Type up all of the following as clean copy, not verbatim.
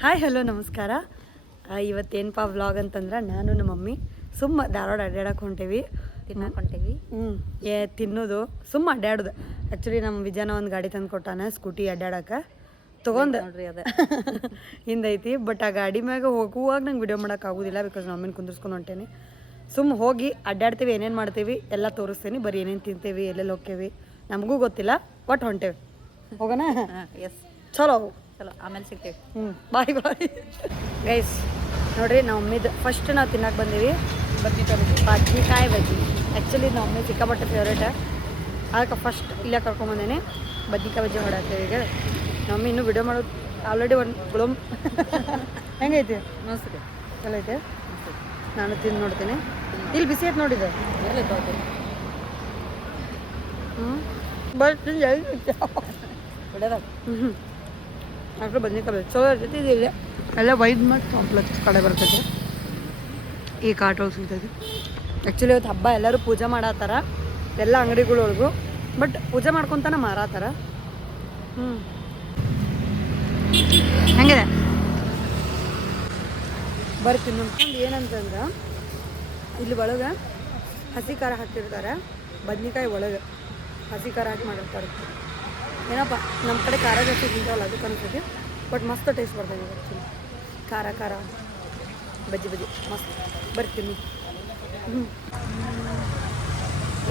Hi hello ನಮಸ್ಕಾರ. ಇವತ್ತೇನಪ್ಪ vlog ಅಂತಂದ್ರೆ ನಾನು ನಮ್ಮ ಮಮ್ಮಿ ಸುಮ್ಮ ಧಾರವಾಡ ಅಡ್ಡಾಡಕ್ಕೆ ಹೊಂಟೇವಿ, ತಿನ್ನಕೊಂಟೇವಿ. ತಿನ್ನೋದು ಸುಮ್ಮ ಅಡ್ಡಾಡೋದು. ಆ್ಯಕ್ಚುಲಿ ನಮ್ಮ ವಿಜಯನ ಒಂದು ಗಾಡಿ ತಂದು ಕೊಟ್ಟಾನ ಸ್ಕೂಟಿ ಅಡ್ಡಾಡಕ್ಕೆ ತೊಗೊಂಡು ನೋಡ್ರಿ ಅದ ಹಿಂದೈತಿ. ಬಟ್ ಆ ಗಾಡಿ ಮ್ಯಾಗ ಹೋಗುವಾಗ ನಂಗೆ ವಿಡಿಯೋ ಮಾಡೋಕೆ ಆಗೋದಿಲ್ಲ, ಬಿಕಾಸ್ ನಮ್ಮ ಅಮ್ಮನ ಕುಂದಿರ್ಸ್ಕೊಂಡು ಹೊಂಟೇನಿ. ಸುಮ್ಮ ಹೋಗಿ ಅಡ್ಡಾಡ್ತೀವಿ, ಏನೇನು ಮಾಡ್ತೀವಿ ಎಲ್ಲ ತೋರಿಸ್ತೀನಿ. ಬರೀ ಏನೇನು ತಿಂತೇವಿ, ಎಲ್ಲೆಲ್ಲಿ ಹೋಗ್ತೇವಿ ನಮಗೂ ಗೊತ್ತಿಲ್ಲ, ಒಟ್ಟು ಹೊಂಟೇವಿ. ಹೋಗೋಣ? ಎಸ್, ಚಲೋ ಚಲೋ, ಆಮೇಲೆ ಸಿಗ್ತೇವೆ. ಬಾಯ್ ಬಾಯ್ ಗೈಸ್. ನೋಡ್ರಿ ನಾವು ಮಮ್ಮಿದು ಫಸ್ಟ್ ನಾವು ತಿನ್ನಕ್ಕೆ ಬಂದೀವಿ ಬದ್ನಿಕಾಯಿ ಬಜ್ಜಿ. ಆ್ಯಕ್ಚುಲಿ ನಮ್ಮ ಮಮ್ಮಿ ಸಿಕ್ಕಾಪಟ್ಟೆ ಫೇವ್ರೇಟ, ಅದಕ್ಕೆ ಫಸ್ಟ್ ಇಲ್ಲೇ ಕರ್ಕೊಂಬಂದೇನೆ ಬದ್ನಿಕಾಯಿ ಬಜ್ಜಿ ಹೊಡಾಕ್ತೇವೆ. ಈಗ ಮಮ್ಮಿ ಇನ್ನೂ ವಿಡಿಯೋ ಮಾಡೋದು ಆಲ್ರೆಡಿ ಒಂದು ಗುಳಮ್ ಹೆಂಗೈತಿ? ಮಸ್ತ್ ಚಲೋ ಐತೆ. ನಾನು ತಿಂದು ನೋಡ್ತೀನಿ. ಇಲ್ಲಿ ಬಿಸಿ ಐತೆ ನೋಡಿದೆ. ಬಟ್ ಅದ್ರ ಬದ್ನಿಕಾಯಿ ಚಲೋ ಇರ್ತೈತಿ. ಇದು ಇಲ್ಲ ಎಲ್ಲ ವೈದ್ ಮತ್ತು ಕಾಂಪ್ಲೆಕ್ಸ್ ಕಡೆ ಬರ್ತೈತೆ. ಈ ಕಾಟೋಗಿ ಸಿಗ್ತೈತಿ. ಆ್ಯಕ್ಚುಲಿ ಇವತ್ತು ಹಬ್ಬ, ಎಲ್ಲರೂ ಪೂಜೆ ಮಾಡತ್ತಾರ ಎಲ್ಲ ಅಂಗಡಿಗಳೊಳಗು. ಬಟ್ ಪೂಜೆ ಮಾಡ್ಕೊತಾನೆ ಮಾರಾತಾರ. ಹೆಂಗಿದೆ ಬರ್ತೀನಿ ನೋಡ್ಕೊಂಡು. ಏನಂತಂದ್ರೆ ಇಲ್ಲಿ ಒಳಗೆ ಹಸಿ ಖಾರ ಹಾಕಿರ್ತಾರೆ, ಬದ್ನಿಕಾಯಿ ಒಳಗೆ ಹಸಿ ಖಾರ ಹಾಕಿ ಮಾಡಿರ್ತಾರೆ. ಏನಪ್ಪ ನಮ್ಮ ಕಡೆ ಖಾರ ಜಾಸ್ತಿ ತಿಂತಾವಲ್ಲ ಅದಕ್ಕೆ ಅನ್ಸುತ್ತೆ. ಬಟ್ ಮಸ್ತ್ ಟೇಸ್ಟ್ ಬರ್ತದೆ ಆ್ಯಕ್ಚುಲಿ. ಖಾರ ಖಾರ ಬಜ್ಜಿ ಬಜ್ಜಿ ಮಸ್ತ್. ಬರ್ತೀನಿ.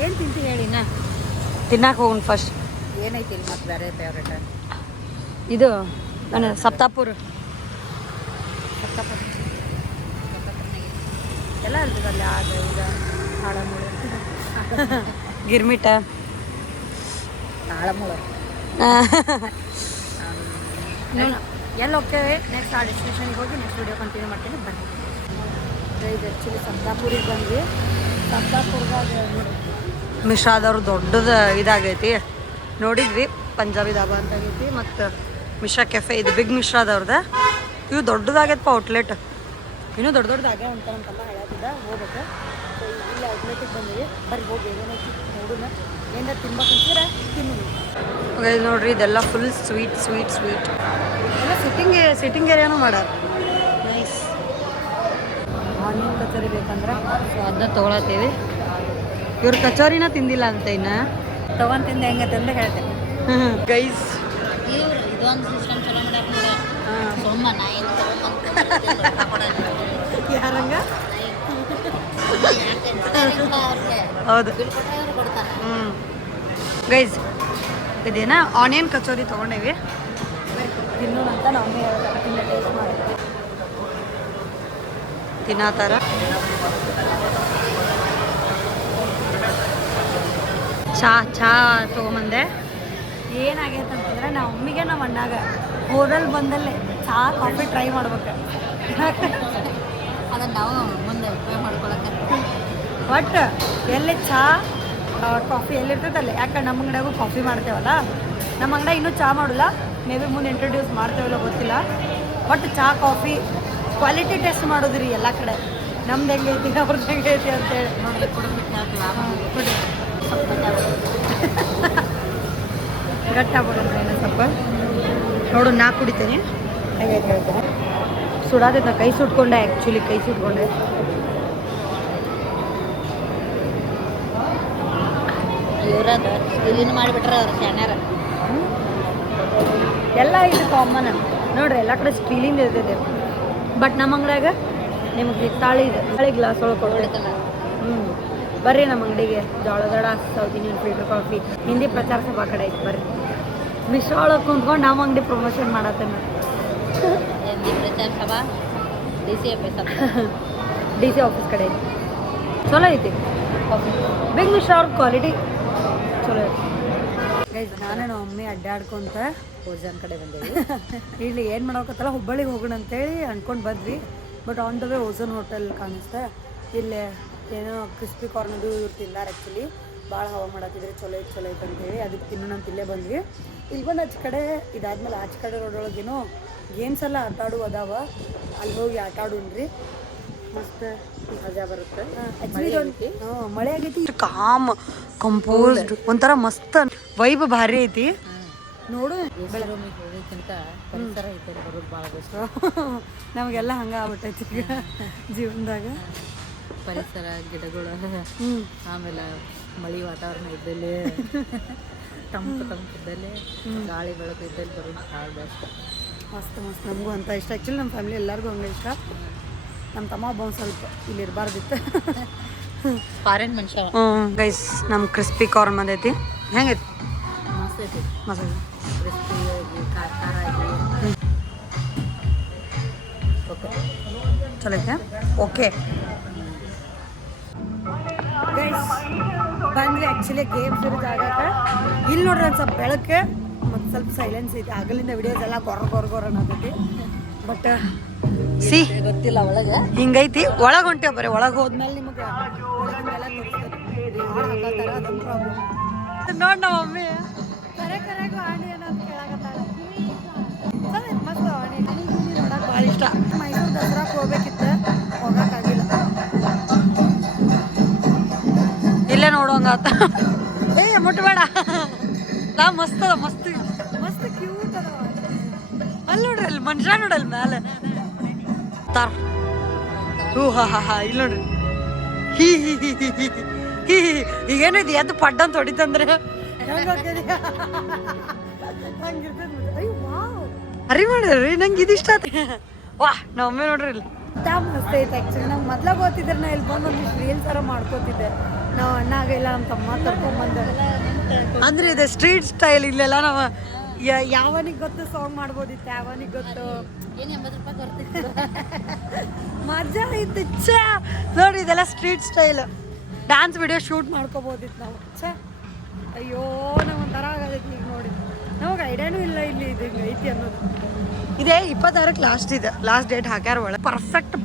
ಏನು ತಿಂತಿ ಹೇಳಿನ? ತಿನ್ನಕ್ಕೆ ಹೋಗೋಣ ಫಸ್ಟ್. ಏನೈತಿ ಇಲ್ಲಿ ಮತ್ತೆ ಬೇರೆ ಫೇವ್ರೇಟ್? ಇದು ನಾನು ಸಪ್ತಾಪುರ ಎಲ್ಲ ಇರ್ತದೆ ಅಲ್ಲಿ. ಆದ ಈಗ ಆಳಮೂಳು ಗಿರ್ಮಿಟ ಆಳಮೂಳು ಎಲ್ಲಿ ಹೋಗ್ತೇವೆ ನೆಕ್ಸ್ಟ್ ಆ ಡೆಸ್ಟಿನೇಷನ್ಗೆ ಹೋಗಿ ನೆಕ್ಸ್ಟ್ ವಿಡಿಯೋ ಕಂಟಿನ್ಯೂ ಮಾಡ್ತೀನಿ. ಬನ್ನಿ. ಇದು ಆ್ಯಕ್ಚುಲಿ ಸಪ್ತಾಪುರಿಗೆ ಬಂದ್ವಿ. ಸಪ್ತಾಪುರದಾಗ ನೋಡಿ ಮಿಶ್ರಾದವ್ರು ದೊಡ್ಡದು ಇದಾಗೈತಿ, ನೋಡಿದ್ವಿ. ಪಂಜಾಬಿ ಧಾಬಾ ಅಂತ ಆಗೈತಿ. ಮತ್ತು ಮಿಶ್ರಾ ಕೆಫೆ ಇದು ಬಿಗ್ ಮಿಶ್ರಾದವ್ರದ. ಇವು ದೊಡ್ಡದಾಗೈತಪ್ಪ ಔಟ್ಲೆಟ್. ಇನ್ನೂ ದೊಡ್ಡ ದೊಡ್ಡದಾಗ್ಯಾವ ಅಂತೆಲ್ಲ ಹೇಳತ್ತಿದ್ದ. ಹೋಗ್ಬೇಕು. ಸೊ ಇಲ್ಲ ಔಟ್ಲೆಟಿಗೆ ಬಂದಿವಿ. ಬರ್ರಿ ಹೋಗಿ ಏನೈತಿ ನೋಡೋಣ. ಏನಾರ ತಿನ್ಬೇಕಂತೀರ ತಿನ್ನು. ನೋಡ್ರಿ ಇದೆಲ್ಲ ಫುಲ್ ಸ್ವೀಟ್ ಸ್ವೀಟ್ ಸ್ವೀಟ್ ಎಲ್ಲ ಸಿಟ್ಟಿಂಗ್ ಏರಿಯಾನು ಮಾಡ್ಯಾರ. ನೈಸ್. ಆನಿಯನ್ ಕಚೋರಿ ಬೇಕಂದ್ರೆ ಸೊ ಅದನ್ನ ತೊಗೊಳತ್ತೀವಿ. ಇವ್ರ ಕಚೋರಿನ ತಿಂದಿಲ್ಲ ಅಂತ ಇನ್ನು ತೊಗೊಂತಿಂದ ಹೆಂಗೈತೆ ಅಂತ ಹೇಳ್ತೇನೆ ಗೈಸ್. ಇವ್ರು ಇದೊಂದು ಸಿಸ್ಟಮ್ ಚಲೋ ಮಾಡ್ಯಾರ ನೋಡಿ. ಸೊಮ್ಮ ನಾ ಏನು ಯಾರಂಗ ಹೌದು. ಗೈಸ್ ಇದೇನ ಆನಿಯನ್ ಕಚೋರಿ ತೊಗೊಂಡೇವಿ. ತಿನ್ನೋಣ ಅಂತ ನಾವು ಟೇಸ್ಟ್ ಮಾಡಿದ್ವಿ. ತಿನ್ನತ್ತಾರ. ಚಾ ತೊಗೊಂಬಂದೆ. ಏನಾಗೈತೆ ಅಂತಂದ್ರೆ ನಾವು ಮಮ್ಮಿಗೆ ನಮ್ಮ ಅಣ್ಣಾಗ ಹೋದಲ್ಲಿ ಬಂದಲ್ಲೇ ಚಹಾ ಕಾಫಿ ಟ್ರೈ ಮಾಡ್ಬೇಕು. ಅದನ್ನು ನಾವು ಮುಂದೆ ಟ್ರೈ ಮಾಡ್ಕೊಳಕ್ಕೆ. ಬಟ್ ಎಲ್ಲಿ ಚಹಾ ಕಾಫಿ ಎಲ್ಲಿರ್ತೈತಲ್ಲ. ಯಾಕಂದ್ರೆ ನಮ್ಮ ಅಂಗಡಿಯಾಗೂ ಕಾಫಿ ಮಾಡ್ತೇವಲ್ಲ, ನಮ್ಮ ಅಂಗಡಿ ಇನ್ನೂ ಚಹಾ ಮಾಡೋಲ್ಲ. ಮೇ ಬಿ ಮುಂದೆ ಇಂಟ್ರೊಡ್ಯೂಸ್ ಮಾಡ್ತೇವಲ್ಲ ಗೊತ್ತಿಲ್ಲ. ಬಟ್ ಚಹಾ ಕಾಫಿ ಕ್ವಾಲಿಟಿ ಟೆಸ್ಟ್ ಮಾಡೋದ್ರಿ ಎಲ್ಲ ಕಡೆ. ನಮ್ದು ಹೆಂಗೈತಿ ಅವ್ರದ್ದು ಹೆಂಗೈತಿ ಅಂತೇಳಿ ನೋಡಿ. ಕೊಡ್ರಿ ಗಟ್ಟಾಗ್ಬಿಡುತ್ತೆ ಏನೋ ಸ್ವಲ್ಪ. ನೋಡು ನಾ ಕುಡಿತೀನಿ ಹೆಂಗೈತೆ ಹೇಳ್ತೇನೆ. ಸುಡಾದೈತೆ. ನಾ ಕೈ ಸುಟ್ಕೊಂಡೆ, ಆ್ಯಕ್ಚುಲಿ ಕೈ ಸುಟ್ಕೊಂಡೆ. ಇವ್ರದ ಇಲ್ಲಿನ ಮಾಡಿಬಿಟ್ರೆ ಅವ್ರು ಶಾಣ್ಯಾರ. ಎಲ್ಲ ಇದು ಕಾಮನ್ ನೋಡ್ರಿ, ಎಲ್ಲ ಕಡೆ ಸ್ಟೀಲಿಂದ ಇರ್ತೈತೆ. ಬಟ್ ನಮ್ಮ ಅಂಗಡಿಯಾಗ ನಿಮಗೆ ಹಿತ್ತಾಳಿ ಇದೆ. ಹಿತ್ತಾಳಿ ಗ್ಲಾಸ್ ಒಳಗೆ ಕೊಡ್ಬೇಕಲ್ಲ. ಬರ್ರಿ ನಮ್ಮ ಅಂಗಡಿಗೆ. ಜೋಳದಡ South Indian filter coffee Hindi Prachar Sabha ಕಡೆ ಐತೆ. ಬರ್ರಿ ಮಿಶ್ರಾ ಒಳಗೆ ಕುಂತ್ಕೊಂಡು ನಮ್ಮ ಅಂಗಡಿ ಪ್ರಮೋಷನ್ ಮಾಡತ್ತೇನೆ. ಹಿಂದಿ ಪ್ರಚಾರ ಸಭಾ ಡಿ ಸಿ ಆಫೀಸ್ ಕಡೆ ಐತಿ. ಚಲೋ ಐತಿ ಕಾಫಿ. ಬಿಗ್ ಮಿಶ್ರಾ ಅವ್ರ ಕ್ವಾಲಿಟಿ ಚಲೋ ಐತಿ. ಗೈಸ್ ನಾನು ನಮ್ಮ ಮಮ್ಮಿ ಅಡ್ಡಾಡ್ಕೊಂತ ಓಜಾನ್ ಕಡೆ ಬಂದೇವಿ. ಇಲ್ಲಿ ಏನು ಮಾಡೋಕತ್ತಲ್ಲ ಹುಬ್ಬಳ್ಳಿಗೆ ಹೋಗೋಣ ಅಂತೇಳಿ ಅಂದ್ಕೊಂಡು ಬಂದ್ವಿ. But on the way ozone hotel ಕಾಣಿಸ್ತಾ. ಇಲ್ಲಿ ಏನೋ ಕ್ರಿಸ್ಪಿ ಕಾರ್ನದು ಇವ್ರು ತಿಂದಾರ. ಆ್ಯಕ್ಚುಲಿ ಭಾಳ ಹವಾ ಮಾಡತ್ತಿದ್ರೆ ಚಲೋ ಐತೆ ಅಂತೇಳಿ ಅದಕ್ಕೆ ತಿನ್ನೋಣ ಅಂತ ಇಲ್ಲೇ ಬಂದ್ವಿ. ಇಲ್ಲಿ ಬಂದು ಆಚೆ ಕಡೆ ಇದಾದ್ಮೇಲೆ ಆಚೆ ಕಡೆ ರೋಡೊಳಗೇನೋ ಗೇಮ್ಸ್ ಎಲ್ಲ ಆಟ ಆಡುವ ಅದಾವ. ಅಲ್ಲಿ ಹೋಗಿ ಆಟ ಆಡೋಣ್ರಿ. ಮಸ್ತ್ ಮಜಾ ಬರುತ್ತೆ. ಮಳೆ ಆಗೈತಿ. ಕಾಮ್ ಕಂಪೋಸ್ಡ್ ಒಂಥರ ಮಸ್ತ್ ವೈಬ್ ಭಾರಿ ಐತಿ. ನೋಡು ರೂಮಿಗೆ ಹೋಗೋಕ್ಕಿಂತ ಪರಿಸರ ಇದ್ದಲ್ಲಿ ಬರೋದು ಭಾಳ ಇಷ್ಟ. ನಮಗೆಲ್ಲ ಹಂಗೆ ಆಗ್ಬಿಟ್ಟೈತಿ ಈಗ ಜೀವನದಾಗ. ಪರಿಸರ, ಗಿಡಗಳು, ಆಮೇಲೆ ಮಳೆ ವಾತಾವರಣ ಇದ್ದಲ್ಲಿ, ತಂಪು ಇದ್ದಲ್ಲಿ, ಗಾಳಿ ಬೆಳಕು ಇದ್ದಲ್ಲಿ ಬರೋದು ಭಾಳ ಬೆಸ್ಟ್. ಮಸ್ತ್ ಮಸ್ತ್ ನಮಗೂ ಅಂತ ಇಷ್ಟ. ಆ್ಯಕ್ಚುಲಿ ನಮ್ಮ ಫ್ಯಾಮಿಲಿ ಎಲ್ಲರಿಗೂ ಹಂಗೆ ಇಷ್ಟ. ನಮ್ಮ ತಮ್ಮ ಒಬ್ಬ ಒಂದು ಸ್ವಲ್ಪ ಇಲ್ಲಿ ಇರಬಾರ್ದಿತ್ತು. ಫಾರಿನ್ ಮನುಷ್ಯ ಗೈಸ್ ನಮ್ಮ ಕ್ರಿಸ್ಪಿ ಕಾರ್ನ್ ಬಂದೈತಿ. ಹೆಂಗೈತಿ? ಮಸ್ತ್ ಐತಿ. ಮಸಾಲೆ ಕ್ರಿಸ್ಪಿಯಾಗಿ ಖಾರ ಆಗಿ ಓಕೆ ಚಲೋ ಐತೆ. ಓಕೆ ಗೈಸ್ ಬಂದ್ವಿ ಆ್ಯಕ್ಚುಲಿ ಗೇಮ್ಸ್ ಇರೋ ಜಾಗಕ್ಕೆ. ಇಲ್ಲಿ ನೋಡ್ರಿ ಒಂದು ಸ್ವಲ್ಪ ಬೆಳಕ್ಕೆ ಮತ್ತು ಸ್ವಲ್ಪ ಸೈಲೆನ್ಸ್ ಐತಿ. ಆಗಲಿಂದ ವಿಡಿಯೋಸ್ ಎಲ್ಲ ಗೊರ ಅನ್ನೋದೈತಿ. ಬಟ್ ಸಿ ಗೊತ್ತಿಲ್ಲ ಒಳಗೆ ಹಿಂಗೈತಿ. ಒಳಗೆ ಹೊಂಟೇವ್ ಬರೀ. ಒಳಗೆ ಹೋದ್ಮೇಲೆ ನಿಮಗೆ ಒಳಗಿಂದೆಲ್ಲ ತೋರಿಸ್ತಾರೆ. ಅದೊಂದು ಪ್ರಾಬ್ಲಮ್. ನೋಡಿ ನಮ್ಮ ಮಮ್ಮಿ ಕರೆಗೂ ಆಣಿ ಅನ್ನೋದು ಕೇಳಾಕತ್ತಾಳ. ಮಸ್ತ್ ಆಣಿ ನೋಡಕ್ಕೆ ಭಾಳ ಇಷ್ಟ. ಮೈಸೂರು ದಸರಾಕ್ಕೆ ಹೋಗ್ಬೇಕಿತ್ತು, ಹೋಗೋಕ್ಕಾಗಿಲ್ಲ. ಇಲ್ಲೇ ನೋಡುವಂಗಾತ. ಏ ಮುಟ್ಬೇಡ. ನಾ ಮಸ್ತ್ ಅದ, ಮಸ್ತ್ ಮಸ್ತ್ ಕ್ಯೂಟ್ ಅದ. ಅಲ್ಲಿ ನೋಡ್ರಿ, ಅಲ್ಲಿ ಮನುಷ್ಯ ನೋಡಲ್ಲಿ ಮೇಲೆ ತಾರ. ಹಾ ಇಲ್ಲಿ ನೋಡ್ರಿ. ಹೀ ಹೀ ಹೀ ಹೀ ಹೀ ಹೀ ಹೀ. ಈಗೇನು ಇದು ಎದ್ದು ಪಡ್ಡ ಅಂತ ಹೊಡಿತಂದ್ರೆ ಅರಿ ಮಾಡ್ರಿ. ನಂಗೆ ಇದಿಷ್ಟ ಆತ. ವಾ ನಮ್ಮೆ ನೋಡ್ರಿ ಇಲ್ಲಿ ಮಸ್ತ್ ಐತೆ. ಆ್ಯಕ್ಚುಲಿ ನಂಗೆ ಮೊದ್ಲಾಗ ಓದ್ತಿದ್ರೆ ನಾ ಇಲ್ಲಿ ಬಂದು ಒಂದಿಷ್ಟು ರೀಲ್ಸ್ ಥರ ಮಾಡ್ಕೋತಿದ್ದೆ. ನಾವು ಅಣ್ಣಾಗ ಇಲ್ಲ ನಮ್ಮ ತಮ್ಮ ಕರ್ಕೊಂಡ್ಬಂದ. ಅಂದ್ರೆ ಇದೆ ಸ್ಟ್ರೀಟ್ ಸ್ಟೈಲ್. ಇಲ್ಲೆಲ್ಲ ನಾವು ಯಾವನಿಗೆ ಗೊತ್ತು ಸಾಂಗ್ ಮಾಡ್ಬೋದಿತ್ತು, ಯಾವನಿಗೆ ಗೊತ್ತು. ಏನು 80 ರೂಪಾಯಿ ಬರ್ತಿತ್ತು. ಮಜಾ ಐತಿ. ಛೇ ನೋಡಿ, ಇದೆಲ್ಲ street style. Dance video shoot ಮಾಡ್ಕೋಬೋದಿತ್ತು ನಾವು. ಛೇ ಅಯ್ಯೋ ನಾವು ಒಂಥರ ಆಗದೈತಿ. ಈಗ ನೋಡಿ ನಮಗೆ ಐಡಿಯಾನೂ ಇಲ್ಲ ಇಲ್ಲಿ ಇದು ಹಿಂಗೆ ಐತಿ ಅನ್ನೋದು. ಇದೇ 26ಕ್ಕೆ ಲಾಸ್ಟ್ ಇದೆ. ಲಾಸ್ಟ್ ಡೇಟ್ ಹಾಕ್ಯಾರ ಒಳಗೆ. Perfect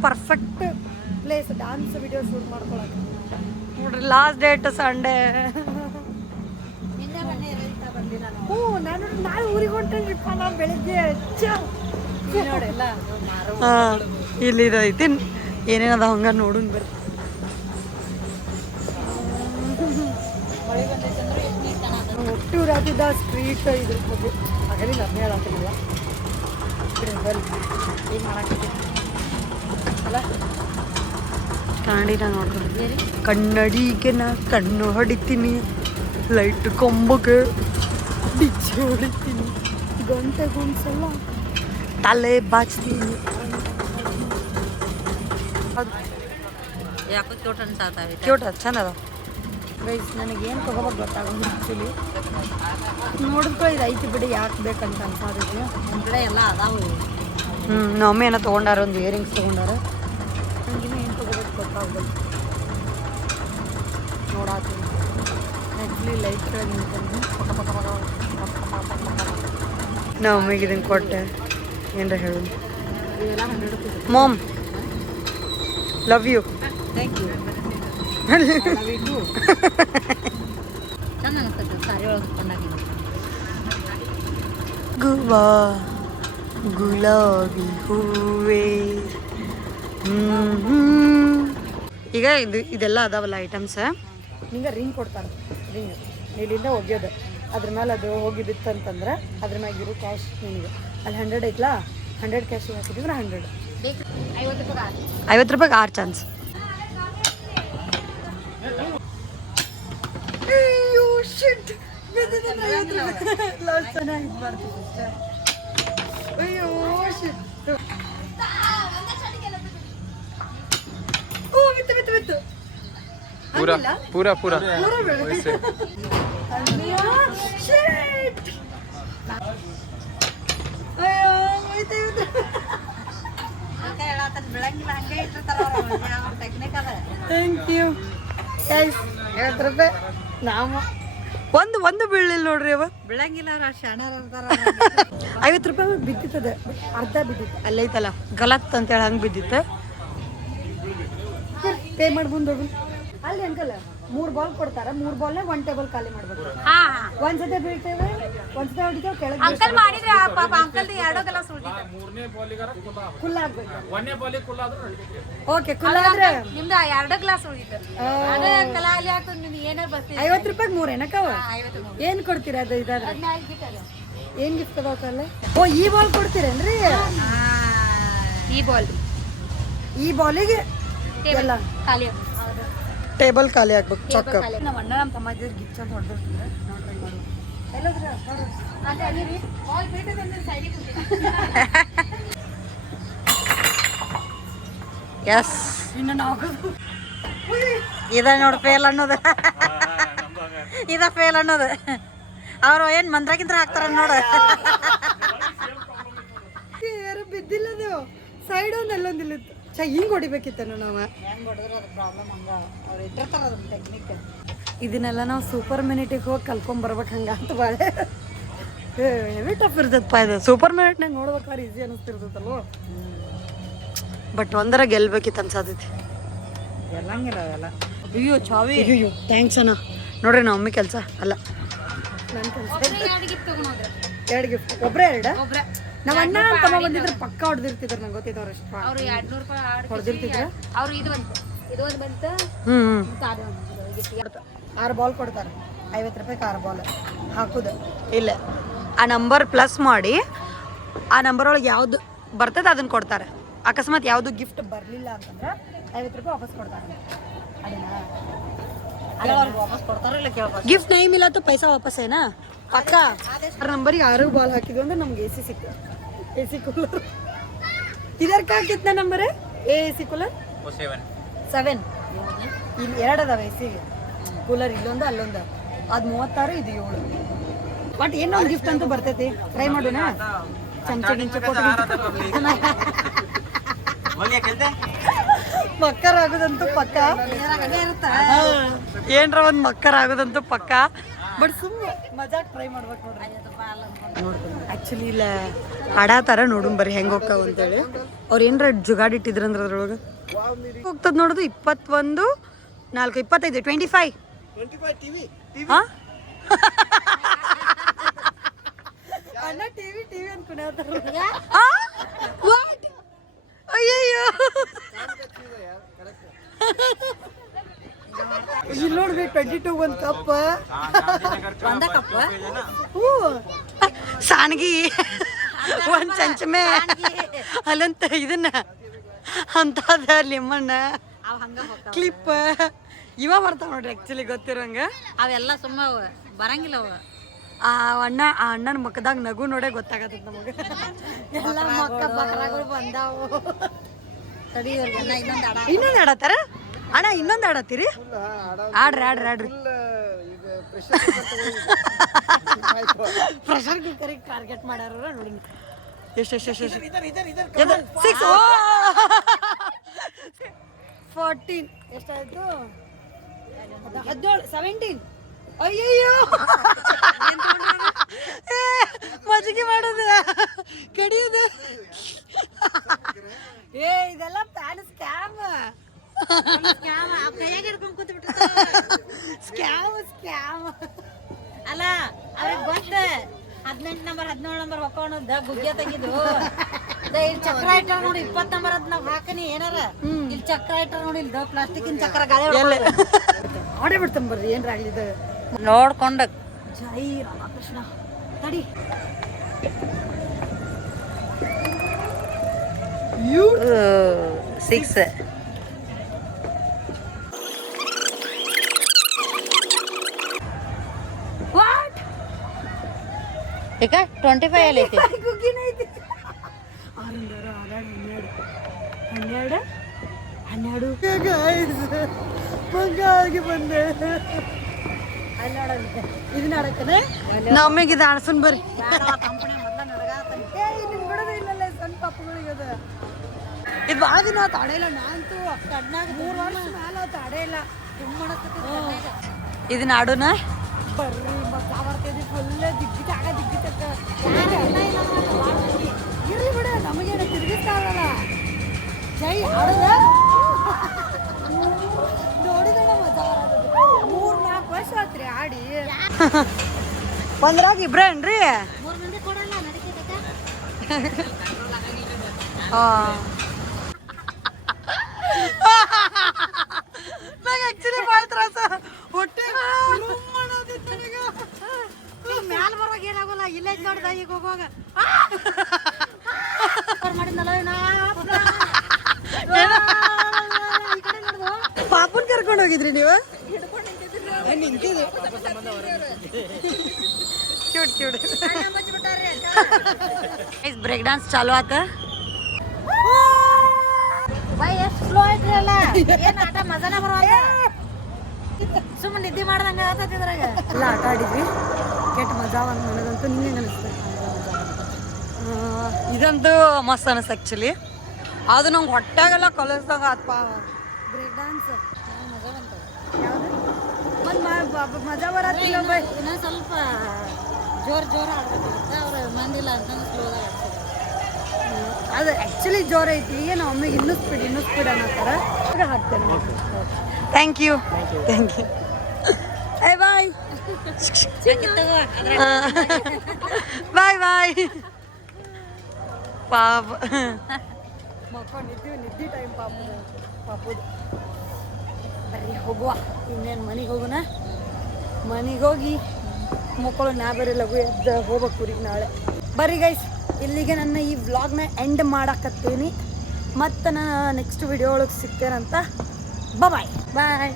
place dance video shoot ಮಾಡ್ಕೊಳಕ್ಕೆ. ನೋಡ್ರಿ ಲಾಸ್ಟ್ ಡೇಟ್ ಸಂಡೇ. ಹ್ಞೂ ನಾನು ನಾಳೆ ಊರಿಗೆ ಹೊಂಟೇನ್ರಿಪ್ಪ. ನಾವು ಬೆಳಿಗ್ಗೆ ನೋಡೆಲ್ಲ ಹಾಂ ಇಲ್ಲಿ ಐತಿ. ಏನೇನದ ಹಂಗೆ ನೋಡೋಣ ಬರ್ರಿ. ಮಳೆ ಬಂದೈತೆ ಅಂದ್ರೆ ಎಷ್ಟು ನೀರು ಕಾಣತ್ತೆ. ಒಟ್ಟು ರಾತಿದ್ದ ಸ್ಟ್ರೀಟ್ ಇದ್ರ ಬಗ್ಗೆ ಆಗಲಿಲ್ಲ. ಅದನ್ನೇ ಹೇಳತ್ತಿಲ್ಲ. ಏನು ಮಾಡಾಕತ್ತಿ ಅಲ್ಲ ಕನ್ನಡಿನ ನೋಡ್ರಿ. ಕನ್ನಡಿಗೆ ನಾ ಕಣ್ಣು ಹೊಡಿತೀನಿ, ಲೈಟ್ ಕೊಂಬಗೆ ಬಿಚ್ಚಿ ಹೊಡಿತೀನಿ, ಗಂಟೆ ಗುಂಡ್ಸಲ್ಲ ತಲೆ ಬಾಚ್ತೀನಿ. ಅದು ಯಾಕೋ ಕ್ಯೂಟ್ ಅನ್ಸಾತಾವೆ. ಕ್ಯೂಟ್ ಅದು ಚಂದ ಅದ. ಗೈಸ್ ನನಗೇನು ತೊಗೋಬೇಕು ಗೊತ್ತಾಗೋದು ಆ್ಯಕ್ಚುಲಿ. ನೋಡಿದ್ರೆ ಇದು ಐತಿ ಬಿಡಿ, ಯಾಕೆ ಬೇಕಂತ ಅನ್ಸೋದಿದೆ. ನಮ್ಮ ಕಡೆ ಎಲ್ಲ ಅದಾವು. ನಮ್ಮಮ್ಮ ಏನೋ ತೊಗೊಂಡಾರ, ಒಂದು ಇಯರಿಂಗ್ಸ್ ತೊಗೊಂಡಾರ. ನನಗಿನ್ನೂ ಏನು ತೊಗೋಬೇಕು ಗೊತ್ತಾಗೋದು. ನೋಡಾತೀನಿ ಆ್ಯಕ್ಚುಲಿ ಲೈಟ್ ಕೆಳಗೆ ನಿಂತ್ಕೊಂಡು ನಾವು ಅಮ್ಮಗೆ ಇದನ್ನು ಕೊಟ್ಟೆ. ಏನರ ಹೇಳು. ಇವೆಲ್ಲ 100 ರೂಪಾಯಿ. Mom love you. Thank you. ಚಂದ ಅನಿಸ್ತದೆ ಸಾರಿ ಒಳಗೆ ಕಂಡಾಗಿದ್ದು. ಗುವಾ ಗುಲಾಬಿ ಹೂವೇ. ಈಗ ಇದೆಲ್ಲ ಅದಾವಲ್ಲ ಐಟಮ್ಸ್. ನಿಂಗೆ ರಿಂಗ್ ಕೊಡ್ತಾರೆ. ರಿಂಗ್ ಇಲ್ಲಿಂದ ಒಗೆಯೋದು. ಅದ್ರ ಮೇಲೆ ಅದು ಹೋಗಿ ಬಿತ್ತಂತಂದ್ರೆ ಅದ್ರ ಮ್ಯಾಗಿರೋ ಕ್ಯಾಶ್ ನಿನಗೆ ಅಲ್ಲಿ 100 ಐತ್ಲಾ. 100 ಕ್ಯಾಶಿಗೆ ಹಾಕಿದ್ರೆ 100. 50 ರೂಪಾಯಿಗೆ 6 ಚಾನ್ಸ್. ಅಯ್ಯೋ ಶಿಟ್. ಅಯ್ಯೋ ಶಿಟ್. ಓ ಬಿತ್ತು ಬಿತ್ತು ಬಿತ್ತು. पूरा पूरा पूरा वैसे अಯ್ಯೋ ಶಿಟ್. ಅಯ್ಯೋ ಹೋಯ್ತು ಇದು. ಅದಕ್ಕೆ ಹೇಳತ್ತಾನೆ ಬೆಳಂಗಿಲ್ಲ ಹಂಗೆ ಇಟ್ಟಿರ್ತಾರ ಅವ್ರು. ಯಾವ ಟೆಕ್ನಿಕ್ ಅದ. Thank you guys. 50 ರೂಪಾಯಿ ನಾಮ ಒಂದು ಬೀಳಿಲ್ಲ ನೋಡ್ರಿ. ಅವ ಬೆಳಂಗಿಲ್ಲ ಅವ್ರು ಶಾಣ್ಯಾರ ಇರ್ತಾರ. 50 ರೂಪಾಯಿ ಬಿದ್ದಿತ್ತದ. ಅರ್ಧ ಬಿದ್ದಿತ್ತು ಅಲ್ಲೈತಲ್ಲ ಗಲತ್ ಅಂತೇಳಿ ಹಂಗೆ ಬಿದ್ದಿತ್ತು. ಪೇ ಮಾಡಿ ಬಂದೋಗು. ಅಲ್ಲಿ ಅಂಕಲ್ 3 ಬಾಲ್ ಕೊಡ್ತಾರೆ. 3 ಬಾಲ್ನಾಗ 1 ಟೇಬಲ್ ಖಾಲಿ ಮಾಡ್ಬೇಕು. ಒಂದ್ಸತಿ ಬೀಳ್ತೇವೆ, ಒಂದ್ಸತಿ ಹೊಡಿತೇವೆ ಕೆಳಗೆ. ಅಂಕಲ್ ಮಾಡಿದ್ರೆ ಪಾಪ ಅಂಕಲ್ ಎರಡೋ ಗಲ ಸುಳ್ದಿದ್ದ. ಕುಲ್ಲ ಆಗ್ಬೇಕು. ಒಂದೇ ಬಾಲಿ ಕುಲ್ಲ ಆದ್ರೂ ನಡೀತೈತಿ. ಓಕೆ ಕುಲ್ಲ ಆದ್ರೆ ನಿಮ್ದು 2 ಗ್ಲಾಸ್ ಉಳಿತು. ಅದೇ ಕಲಾಲಿ ಹಾಕೊಂಡು ನಿಮ್ಗೆ ಏನಾರು ಬರ್ತೀವಿ. 50 ರೂಪಾಯಿಗೆ 3 ಏನಕ್ಕವ. 50 ಏನು ಕೊಡ್ತೀರಾ ಅದು ಇದಾದ್ರೆ? ಏನ್ ಗಿಫ್ಟ್ ಅದಾವಲ್ಲ? ಓ ಈ ಬಾಲ್ ಕೊಡ್ತೀರೇನ್ರಿ? ಈ ಬಾಲಿಗೆ ಎಲ್ಲ ಟೇಬಲ್ ಖಾಲಿ ಆಗ್ಬೇಕು. ಚೊಕ್ಕ ನಮ್ಮ ಅಣ್ಣ ನಮ್ಮ ತಮ್ಮ ಇದ್ದಿದ್ರೆ ಗಿಫ್ಟ್ ಅಂತ ಹೊಡೆದಿರ್ತಾರೆ. ನೋಡ್ರಿ ಮಾಡು ಎಸ್ ಇನ್ನು ನಾವು ಇದ ನೋಡಿ ಫೇಲ್ ಅನ್ನೋದು. ಇದ ಫೇಲ್ ಅನ್ನೋದು. ಅವರು ಏನ್ ಮಂದ್ರಾಗಿಂದ್ರ ಹಾಕ್ತಾರ ನೋಡ. ಯಾರು ಬಿದ್ದಿಲ್ಲದು ಸೈಡ್ ಒಂದ್ ಎಲ್ಲೊಂದಿಲ್ಲ ಹಿಂಗ್ ಹೊಡಿಬೇಕಿತ್ತೇನು ನಾವು. ಇದನ್ನೆಲ್ಲ ನಾವು ಸೂಪರ್ ಮಿನಿಟಿಗೆ ಹೋಗಿ ಕಲ್ಕೊಂಡ್ ಬರ್ಬೇಕು ಹಂಗ ಅಂತ ಬಾಳೆ ಹೆವಿ ಟಫ್ ಇರ್ತದಪ್ಪ. ಇದು ಸೂಪರ್ ಮಿನಿಟ್ನಾಗ ನೋಡ್ಬೇಕಾದ್ರೆ ಈಸಿ ಅನಿಸ್ತಿರ್ತೈತಲ್ವ. ಬಟ್ ಒಂದರ ಗೆಲ್ಬೇಕಿತ್ತು ಅನ್ಸತೈತಿ. ಅಯ್ಯೋ ಚಾವಿ ಅಯ್ಯೋ ಥ್ಯಾಂಕ್ಸ್ ಅಣ್ಣ. ನೋಡ್ರಿ ನಮ್ಮ ಮಮ್ಮಿ ಕೆಲಸ ಅಲ್ಲ ನನ್ನ ಕೆಲಸ. 2 ಗಿಫ್ಟ್ ಒಬ್ರೇ 2 ನಮ್ಮ ಅಣ್ಣ ತಮ್ಮ ಬಂದಿದ್ರೆ ಪಕ್ಕ ಹೊಡೆದಿರ್ತಿದ್ರು. ನಂಗೆ ಗೊತ್ತಿದ್ದವ್ರು ಅಷ್ಟು ಅವ್ರು 200 ರೂಪಾಯಿ ಹೊಡೆದಿರ್ತಿದ್ರು. ಅವ್ರು ಇದು ಒಂದು ಬಂತು. 6 ಬಾಲ್ ಕೊಡ್ತಾರೆ. 50 ರೂಪಾಯಿಗೆ 6 ಬಾಲ್ ಹಾಕುದು. ಇಲ್ಲ ಆ ನಂಬರ್ ಪ್ಲಸ್ ಮಾಡಿ ಆ ನಂಬರ್ ಒಳಗೆ ಯಾವ್ದು ಬರ್ತದೆ ಅದನ್ನ ಕೊಡ್ತಾರೆ. ಅಕಸ್ಮಾತ್ ಯಾವುದು ಗಿಫ್ಟ್ ಬರಲಿಲ್ಲ ಅಂತಂದ್ರೆ 50 ರೂಪಾಯಿ ವಾಪಸ್ ಕೊಡ್ತಾರೆ. ಗಿಫ್ಟ್ ನೈ ಮಿಲಾ तो पैसा वापस है ना पक्का. नंबर 6 बॉल ಹಾಕಿದ್ವಿ ಅಂದ್ರೆ ನಮಗೆ एसी ಸಿಕ್ತು. एसी कूलर इधर का कितना नंबर है? एसी कूलर 7 ಇಲ್ಲಿ 2 ಅದಾವೆ एसी ಕೂಲರ್. ಇಲ್ಲೊಂದು ಅಲ್ಲೊಂದು. ಅದು 36 ಇದು 7. ಬಟ್ ಏನೋ ಒಂದು ಗಿಫ್ಟ್ ಅಂತೂ ಬರ್ತೈತಿ. ಟ್ರೈ ಮಾಡೋಣ. ಚಮಚೆ ಗಿಂಚೆ ಕೊಟ್ಟು ಮಕ್ಕರ್ ಆಗೋದಂತೂ ಪಕ್ಕ. ಏನ್ರ ಒಂದ್ ಮಕ್ಕರ್ ಆಗೋದಂತೂ ಪಕ್ಕ. ಬಟ್ ಸುಮ್ಮನೆ ಮಜಾಕ್ ಟ್ರೈ ಮಾಡ್ಬೇಕು ನೋಡ್ರಿ. ಆಕ್ಚುಲಿ ಇಲ್ಲ ಆಡಾತಾರ ನೋಡು ಬರ್ರಿ ಹೆಂಗ್ ಹೋಗ್ತಾವ ಅಂತೇಳಿ. ಅವ್ರು ಏನ್ರ ಜುಗಾಡ್ ಇಟ್ಟಿದ್ರಂದ್ರ ಅದ್ರೊಳಗೆ ಹೋಗ್ತದ ನೋಡುದು. 21 4 25 25 ಅಣ್ಣ ಟಿವಿ ಅನ್ಕೊಂಡ ಅಯ್ಯಯ್ಯೋ ಇಲ್ಲಿ ನೋಡ್ಬೇಕು 22 ಒಂದು ಕಪ್ ಸಾನ್ಗಿ ಒಂದ್ ಚಂಚಮೆ ಅಲ್ಲಂತ ಇದನ್ನ ಅಂತದ ಲೆಮನ್ ಕ್ಲಿಪ್ ಇವ ಬರ್ತಾವ ನೋಡ್ರಿ. ಆಕ್ಚುಲಿ ಗೊತ್ತಿರೋಂಗ ಅವೆಲ್ಲ ಸುಮ್ಮ ಬರಂಗಿಲ್ಲ ಅವ. ಆ ಅಣ್ಣನ ಮಕ್ಕದಾಗ ನಗು ನೋಡೇ ಗೊತ್ತಾಗತ್ತ ನಮಗೆ. ಎಲ್ಲ ಮಕ್ಕ ಬಕರಾಗಳು ಬಂದಾವು. ಇನ್ನೊಂದು ಆಡತ್ತಾರ ಅಣ್ಣ. ಇನ್ನೊಂದು ಆಡತ್ತೀರಿ? ಆಡ್ರಿ ಪ್ರೆಷರ್ ಕುಕ್ಕರಿಗೆ ಟಾರ್ಗೆಟ್ ಮಾಡ್ಯಾರ ನೋಡಿ. ಎಷ್ಟು 14 ಎಷ್ಟಾಯ್ತು? 17 17. ಅಯ್ಯಯ್ಯೋ ಮಜ್ಜಿಗೆ ಮಾಡೋದು ಕಡಿಯೋದು. ಇದೆಲ್ಲ ಪ್ಲಾನ್ ಸ್ಕ್ಯಾಮ್. ಕೈಯಾಗ ಹಿಡ್ಕೊಂಡ್ ಕೂತ್ ಬಿಟ್ಟ ಸ್ಕ್ಯಾಮ್ ಅಲ್ಲ. ಅವ್ರಿಗೆ ಗೊತ್ತ 18 ನಂಬರ್ 17 ನಂಬರ್ ಹೊಕ್ಕೋಣದ ಗುಗ್ಗೆ ತೆಗಿದು. ಇಲ್ಲಿ ಚಕ್ರ ಇಟ್ಟಾರ ನೋಡಿ 20 ನಂಬರ್ ಅದ್ ನಾವ್ ಹಾಕನಿ ಏನಾರ. ಇಲ್ಲಿ ಚಕ್ರ ಇಟ್ಟಾರ ನೋಡಿ. ಇಲ್ಲಿ ಪ್ಲಾಸ್ಟಿಕ್ ಚಕ್ರ ಗಾಳಿ ಆಡೇ ಬಿಡ್ತಾನ ಬರ್ರಿ. ಏನ್ರ ಆಗ್ಲಿದ ನೋಡ್ಕೊಂಡ. ಜೈ ರಾಮಕೃಷ್ಣ ತಡಿ. 6 ವಾಟ್ ಈಗ 25 ಎಲ್ಲಿ ಐತಿ? ಗುಗ್ಗಿನ ಐತಿ. 12 ಮಂಗಾಗಿ ಬಂದೆ. ಇದನ್ನ ಆಡಕ್ಕನೆ ನಮ್ಮಿಗೆ ಇದು ಆಡ್ಸನ್ ಬರ್ರಿ. ನಿಮ್ ಬಿಡೋದು ಇಲ್ಲಲ್ಲ ಸಣ್ಣ ಪಾಪಗಳಿಗೆ. ಅದ ಇದು ಭಾಳ ದಿನ ಆತ ಆಡೇ ಇಲ್ಲ. ನಾನಂತೂ ಕಣ್ಣಾಗ 3 ವರ್ಷ ಮ್ಯಾಲ ಆತ ಆಡೇ ಇಲ್ಲ. ಇದನ್ನ ಆಡೋಣ ಬರ್ರಿ. ಬರ್ತೈತಿ ಫುಲ್ ದಿಗ್ಗಿತ ದಿಗ್ಗಿತಕ್ಕ ಇರ್ಲಿ ಬಿಡ. ನಮಗೇನು ತಿರುಗಿಸ್ತಾರಲ್ಲ. ಜೈ ಆಡೋದ ನೋಡಿದಳ ಮಜಾ ಬರೋದು. 3-4 ವರ್ಷ ಆತ್ರಿ ಆಡಿ. ಒಂದ್ರಾಗ ಇಬ್ರೇನ್ರಿ? 3 ಮಂದಿ ಕೊಡಲ್ಲ ನಡಿತೈತಕ್ಕ. ನಂಗೆ ಆಕ್ಚುಲಿ ಭಾಳ ತ್ರಾಸ. ಹೊಟ್ಟೆ ಮ್ಯಾಲ ಬರುವಾಗ ಏನಾಗೋಲ್ಲ ಇಲ್ಲೇ ನೋಡ್ದ ಈಗ ಹೋಗುವಾಗ ಮಾಡಿದ್ನಲ್ಲ ಪಾಪನ್ ಕರ್ಕೊಂಡು ಹೋಗಿದ್ರಿ ನೀವು ನಿಂತಿದ್ರಿ ಕ್ಯೂಟ್ ಕ್ಯೂಟ್ ಬ್ರೇಕ್ ಡಾನ್ಸ್ ಚಾಲು ಆತ ಬೈ ಎಷ್ಟು ಸ್ಲೋ ಐತ್ರಿ ಅಲ್ಲ ಏನ್ ಆಟ ಮಜಾನ ಬರುವಾಗ ಸುಮ್ಮನೆ ನಿದ್ದೆ ಮಾಡ್ದಂಗ ಆತತಿ ಇದ್ರಾಗ ಎಲ್ಲ ಆಟ ಆಡಿದ್ವಿ ಕೆಟ್ಟ ಮಜಾ ಒಂದು ನನಗಂತೂ ನಿಂಗೆ ಅನಿಸ್ತದೆ ಇದಂತೂ ಮಸ್ತ್ ಅನಿಸ್ತು ಆ್ಯಕ್ಚುಲಿ ಅದು ನಂಗೆ ಹೊಟ್ಟಾಗೆಲ್ಲ ಕಲಿಸ್ದಂಗ ಆತ್ಪ ಬ್ರೇಕ್ ಡಾನ್ಸ್ ಮಜಾ ಬಂತು ಮತ್ತು ಮಜಾ ಬರತ್ತಿಲ್ಲ ಬೈ ಇನ್ನೊಂದು ಸ್ವಲ್ಪ ಜೋರ್ ಆಡ್ಬೇಕಾಗುತ್ತೆ ಅವ್ರ ಮಂದಿಲ್ಲ ಅಂತಂದು ಸ್ಲೋದಾಗ ಆಡ್ತಾರೆ ಅದು ಆ್ಯಕ್ಚುಲಿ ಜೋರ ಐತಿ ಈಗ ನಾವು ಒಮ್ಮೆಗೆ ಇನ್ನೂ ಸ್ಪೀಡ್ ಅನ್ನತ್ತಾರ ಈಗ ಹಾಕ್ತೇನೆ ಥ್ಯಾಂಕ್ ಯು ಏ ಬಾಯ್ ಬಾಯ್ ಬಾಯ್ ಪಾಪ ಮಕ್ಕೊಂಡಿದ್ದೀವಿ ನಿದ್ದೆ ಟೈಮ್ ಪಾಪುದು ಬರ್ರಿ ಹೋಗುವ ಇನ್ನೇನು ಮನೆಗೆ ಹೋಗೋಣ ಮನೆಗೆ ಹೋಗಿ ಮಕ್ಕಳು ನಾ ಬೇರೆ ಲಘು ಎದ್ದು ಹೋಗ್ಬೇಕು ಊರಿಗೆ ನಾಳೆ ಬರ್ರಿ ಗೈಸ್ ಇಲ್ಲಿಗೆ ನನ್ನ ಈ ವ್ಲಾಗ್ನ ಎಂಡ್ ಮಾಡಕತ್ತೀನಿ ಮತ್ತು ನಾನು ನೆಕ್ಸ್ಟ್ ವಿಡಿಯೋ ಒಳಗೆ ಸಿಗ್ತೇನಂತ ಬಾಯ್ ಬಾಯ್